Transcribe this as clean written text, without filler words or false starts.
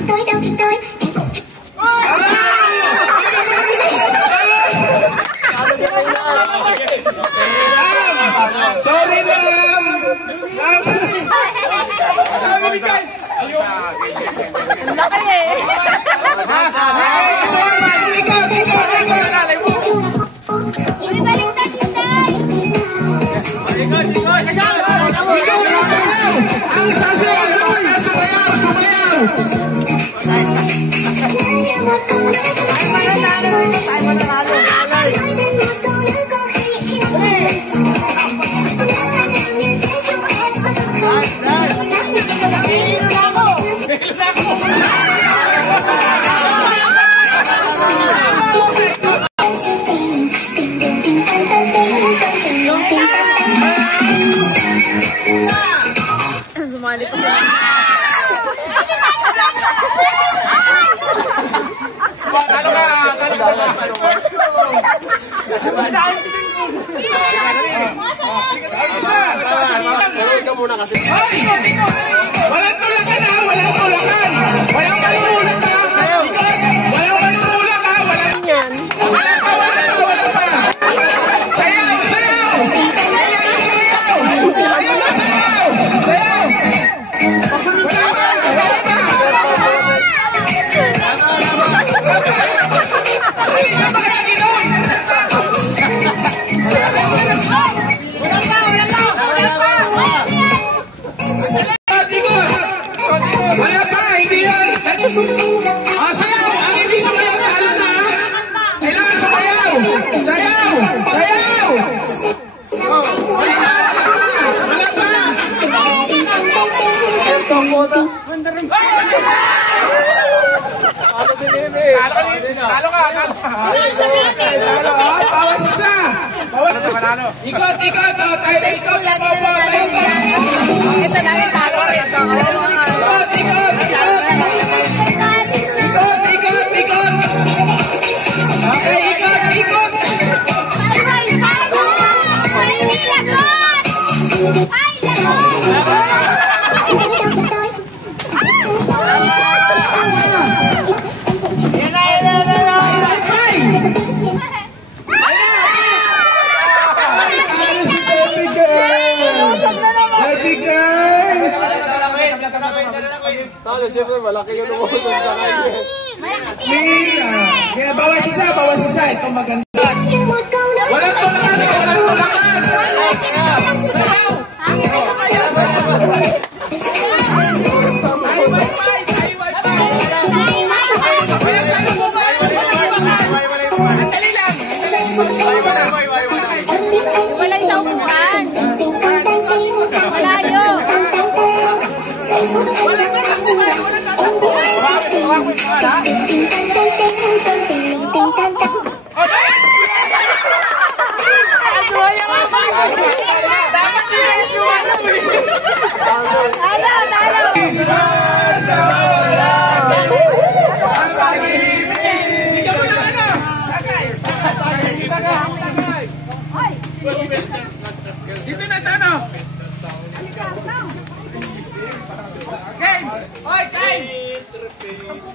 tới đâu thì tới. Sorry ma'am. Laki eh. Ang sasayaw na sumayaw, sumayaw. Sumali ko sa muna kasi. Hoy! Walang tulakan ha! Walang tulakan! Walang manunulak ha! Ikot! Walang manunulak ha! Walang yan! Wala pa! Wala pa! Wala pa! Sayaw! Sayaw! Sayaw! Sayaw! Sayaw! Sayaw! Wala pa! Wala pa! Hindi na ba naginom? Wala pa, hindi yan. Sayaw! Ang hindi sumayaw, talo na. Kailangan sumayaw. Sayaw! Sayaw! Wala pa! Wala pa! Talo ka! Bawas isa! Ikot! Ikot! Tayo na ikot! ito na rin talo. Ikot! Ikot! Ikot! Ikot! Ikot! Okay, ikot! Ikot! Talo, siyempre malaki ka lumabas sa kanya. Kaya bawas isa, bawas isa. Ito maganda. Walang tulakan, walang tulakan. Wala isang upuan. Malayo. Dito na tano. Game! Hoy, Kyle!